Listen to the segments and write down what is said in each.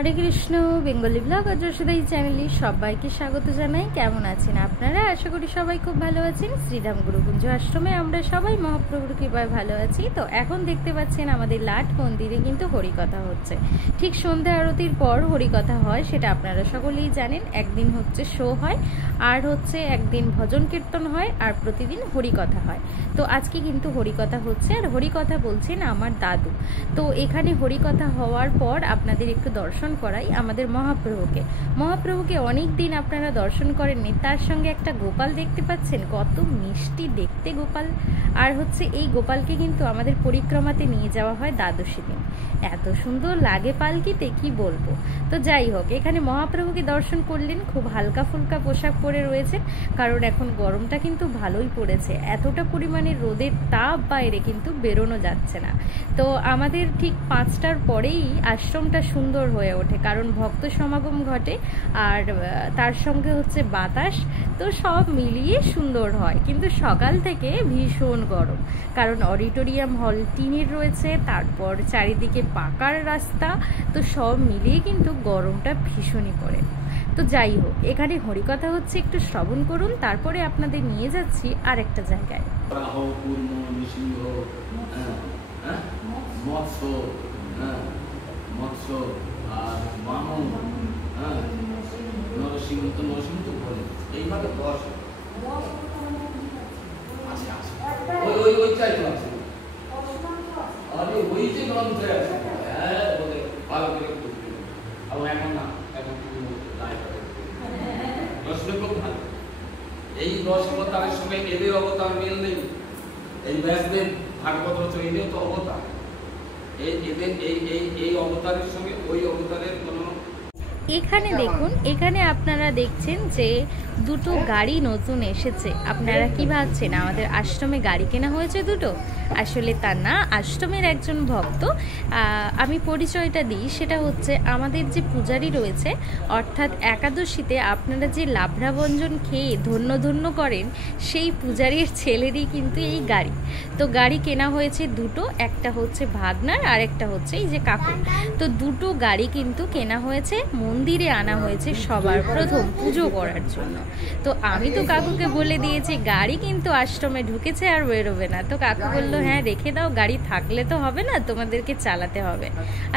হরে Krishna Bengali blog আর যশোদাই চ্যানেলে সবাইকে স্বাগত জানাই। কেমন আছেন আপনারা? আশা করি সবাই খুব ভালো আছেন। শ্রীরাম গুরুকুঞ্জ আশ্রমে আমরা সবাই মহাপ্রভুর কৃপায় ভালো আছি। তো এখন দেখতে পাচ্ছেন আমাদের লাট মন্দিরে কিন্তু হরিকথা হচ্ছে। ঠিক সন্ধ্যা আরতির পর হরিকথা হয়, সেটা আপনারা সকলেই জানেন। একদিন হচ্ছে শো হয়, আর হচ্ছে একদিন ভজন কীর্তন হয়, আর প্রতিদিন হরিকথা হয়। তো আজকে কিন্তু হরিকথা হচ্ছে, আর হরিকথা বলছেন আমার দাদু। তো এখানে হরিকথা হওয়ার পর আপনাদের একটু দর্শন করাই আমাদের মহাপ্রভুকে অনেক দিন আপনারা দর্শন করেননি। তার সঙ্গে একটা গোপাল দেখতে পাচ্ছেন, কত মিষ্টি দেখতে গোপাল। আর হচ্ছে এই গোপালকে কিন্তু আমাদের পরিক্রমাতে নিয়ে যাওয়া হয় দ্বাদশী দিন। এত সুন্দর লাগে পালকিতে, কি বলবো। তো যাই হোক, এখানে মহাপ্রভুকে দর্শন করলেন। খুব হালকা ফুলকা পোশাক পরে রয়েছেন, কারণ এখন গরমটা কিন্তু ভালোই পড়েছে। এতটা পরিমাণে রোদের তাপ বাইরে কিন্তু বেরোনো যাচ্ছে না। তো আমাদের ঠিক 5টার পরেই আশ্রমটা সুন্দর হয়ে ওঠে, কারণ ভক্ত সমাগম ঘটে, আর তার সঙ্গে হচ্ছে বাতাস। তো সব মিলিয়ে সুন্দর হয়, কিন্তু সকাল থেকে ভীষণ গরম, কারণ অডিটোরিয়াম হল টিনের রয়েছে, তারপর চারিদিকে পাকার রাস্তা। তো সব মিলিয়ে কিন্তু গরমটা ভীষণই পড়ে। তো যাই হোক, এখানে হরিকথা হচ্ছে, একটু শ্রবণ করুন, তারপরে আপনাদের নিয়ে যাচ্ছি আর একটা জায়গায়। মৎস্য আর বামন, নরসিংহ তো বলে এইভাবে 10 ওই চাই তো আছে। আরে ওই যে গ্রন্থে আছে, হ্যাঁ বলে ভালো করে বুঝতে। আর এখন না, এখন প্রশ্ন খুব ভালো। এই 10 অবতারের সঙ্গে এদের অবতার মিল নেই। এই ব্যাসদেব ভাগবত রচনা, এদের তো অবতার। এই অবতারের সঙ্গে ওই অবতারের কোনো। এখানে দেখুন, এখানে আপনারা দেখছেন যে দুটো গাড়ি নতুন এসেছে। আপনারা কি ভাবছেন আমাদের আশ্রমে গাড়ি কেনা হয়েছে দুটো? আসলে তা না, আশ্রমের একজন ভক্ত, আমি পরিচয়টা দিই, সেটা হচ্ছে আমাদের যে পূজারী রয়েছে, অর্থাৎ একাদশীতে আপনারা যে লাবড়া ব্যঞ্জন খেয়ে ধন্য ধন্য করেন, সেই পূজারীর ছেলেরই কিন্তু এই গাড়ি। তো গাড়ি কেনা হয়েছে দুটো, একটা হচ্ছে ভাগনার আর একটা হচ্ছে এই যে কাকু। তো দুটো গাড়ি কিন্তু কেনা হয়েছে, মন্দিরে আনা হয়েছে সবার প্রথম পুজো করার জন্য। তো আমি তো কাকুকে বলে দিয়েছি গাড়ি কিন্তু আশ্রমে ঢুকেছে আর বেরোবে না। তো কাকু বললো হ্যাঁ রেখে দাও, গাড়ি থাকলে তো হবে না, তোমাদেরকে চালাতে হবে।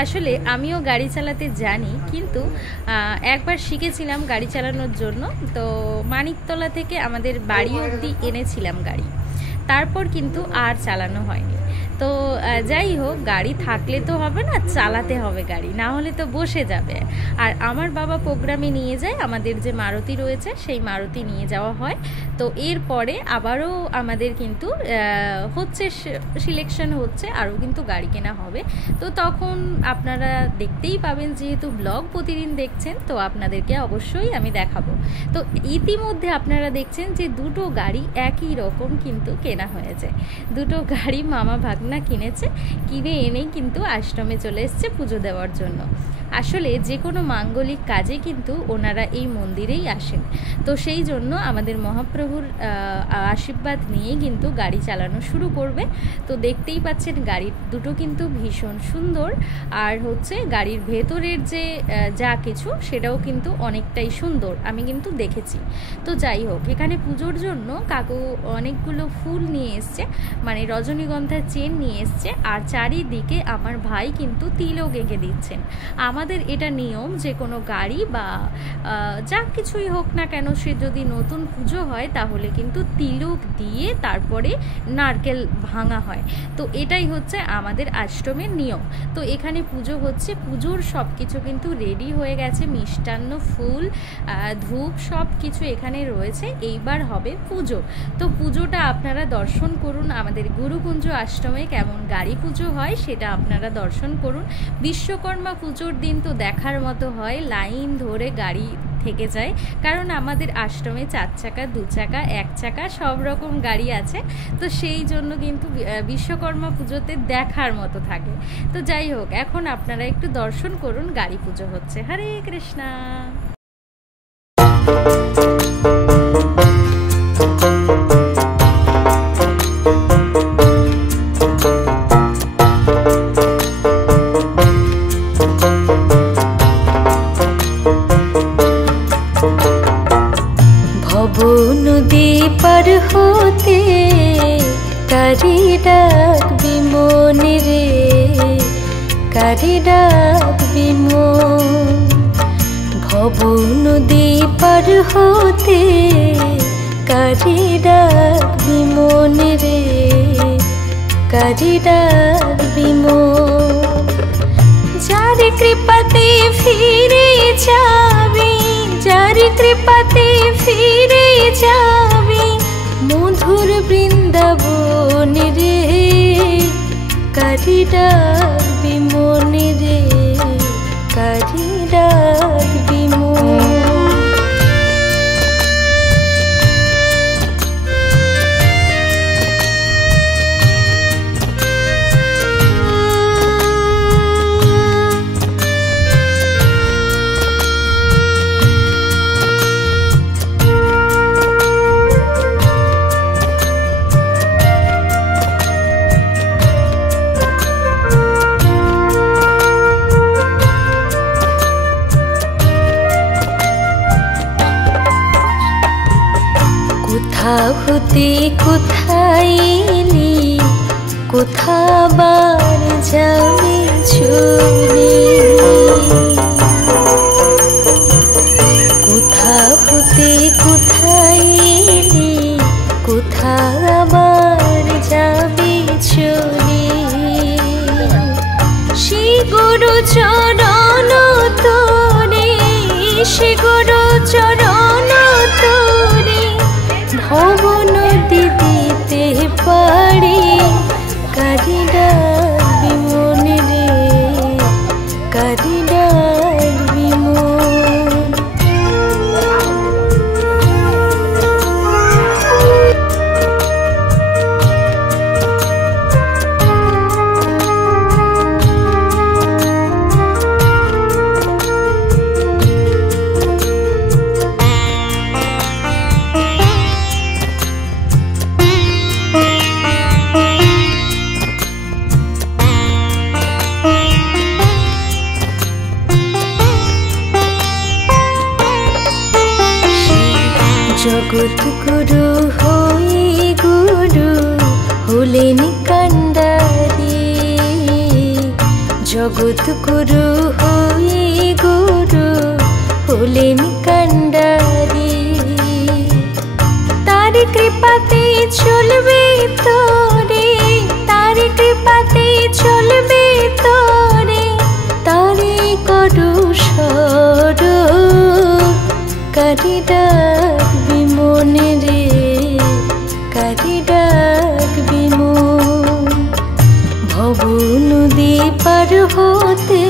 আসলে আমিও গাড়ি চালাতে জানি, কিন্তু একবার শিখেছিলাম গাড়ি চালানোর জন্য। তো মানিকতলা থেকে আমাদের বাড়ি অবধি এনেছিলাম গাড়ি, তারপর কিন্তু আর চালানো হয়নি। তো যাই হোক, গাড়ি থাকলে তো হবে না, চালাতে হবে গাড়ি, না হলে তো বসে যাবে। আর আমার বাবা প্রোগ্রামে নিয়ে যায়, আমাদের যে মারুতি রয়েছে সেই মারুতি নিয়ে যাওয়া হয়। তো এরপরে আবারও আমাদের কিন্তু হচ্ছে সিলেকশন হচ্ছে, আরও কিন্তু গাড়ি কেনা হবে। তো তখন আপনারা দেখতেই পাবেন, যেহেতু ব্লগ প্রতিদিন দেখছেন, তো আপনাদেরকে অবশ্যই আমি দেখাবো। তো ইতিমধ্যে আপনারা দেখছেন যে দুটো গাড়ি একই রকম কিন্তু কেনা হয়েছে। দুটো গাড়ি মামা ভাগনা কিনেছে, কিনে এনেই কিন্তু আশ্রমে চলে এসছে পুজো দেওয়ার জন্য। আসলে যে কোনো মাঙ্গলিক কাজে কিন্তু ওনারা এই মন্দিরেই আসেন। তো সেই জন্য আমাদের মহাপ্রভুর আশীর্বাদ নিয়ে কিন্তু গাড়ি চালানো শুরু করবে। তো দেখতেই পাচ্ছেন গাড়ি দুটো কিন্তু ভীষণ সুন্দর, আর হচ্ছে গাড়ির ভেতরের যে যা কিছু সেটাও কিন্তু অনেকটাই সুন্দর, আমি কিন্তু দেখেছি। তো যাই হোক, এখানে পুজোর জন্য কাকু অনেকগুলো ফুল নিয়ে এসছে, মানে রজনীগন্ধার চেন নিয়ে এসছে, আর চারিদিকে আমার ভাই কিন্তু তিলক এঁকে দিচ্ছেন। আমাদের এটা নিয়ম, যে কোনো গাড়ি বা যা কিছুই হোক না কেন, সে যদি নতুন পুজো হয় তাহলে কিন্তু তিলক দিয়ে তারপরে নারকেল ভাঙা হয়। তো এটাই হচ্ছে আমাদের আশ্রমের নিয়ম। তো এখানে পুজো হচ্ছে, পুজোর সব কিছু কিন্তু রেডি হয়ে গেছে, মিষ্টান্ন, ফুল, ধূপ সব কিছু এখানে রয়েছে। এইবার হবে পুজো। তো পুজোটা আপনারা দর্শন করুন, আমাদের গুরুকুঞ্জ আশ্রমে কেমন গাড়ি পুজো হয় সেটা আপনারা দর্শন করুন। বিশ্বকর্মা পুজোর দিন তো দেখার মতো হয়, লাইন ধরে গাড়ি থেকে যায়, কারণ আমাদের আশ্রমে 4 চাকা, 2 চাকা, 1 চাকা সব রকম গাড়ি আছে। তো সেই জন্য কিন্তু বিশ্বকর্মা পুজোতে দেখার মতো থাকে। তো যাই হোক, এখন আপনারা একটু দর্শন করুন, গাড়ি পুজো হচ্ছে। হরে কৃষ্ণা। কারে ডাকবি মন। ভব নদী পার হতে কারে ডাকবি মন রে, কারে ডাকবি মন। যার কৃপাতে ফিরে যাবি, যার কৃপাতে ফিরে যাবি মধুর বৃন্দাবন রে, কারে ডাকবি মন রে, কারে ডাকবি মন। কোথা হতে কোথায় এলি, কোথা আবার যাবি চলে। কোথা হতে কোথায় এলি, কোথা আবার যাবি চলে। সে গুরু চরণ তোরে, সে গুরু চরণ তোরে ভব নদী দিতে পারি, কারে ডাকবি মন রে, কারে ডাকবি মন। জগৎ গুরু হয়ে গুরু হলেন কান্ডারি, জগৎ গুরু হয়ে গুরু হলেন কান্ডারি। তার কৃপাতে চলবে তোরে, তার কৃপাতে চলবে তোরে, তারে করু সর, কারে ডাকবি মন রে, কারে ডাকবি মন। ভব নদী পার হতে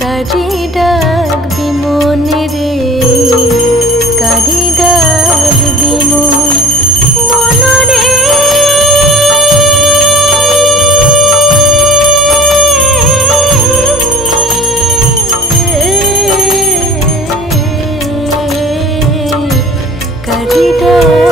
কারে ডাকবি মন রে, কারে ডাকবি মন। মন রে কারে ডাকবি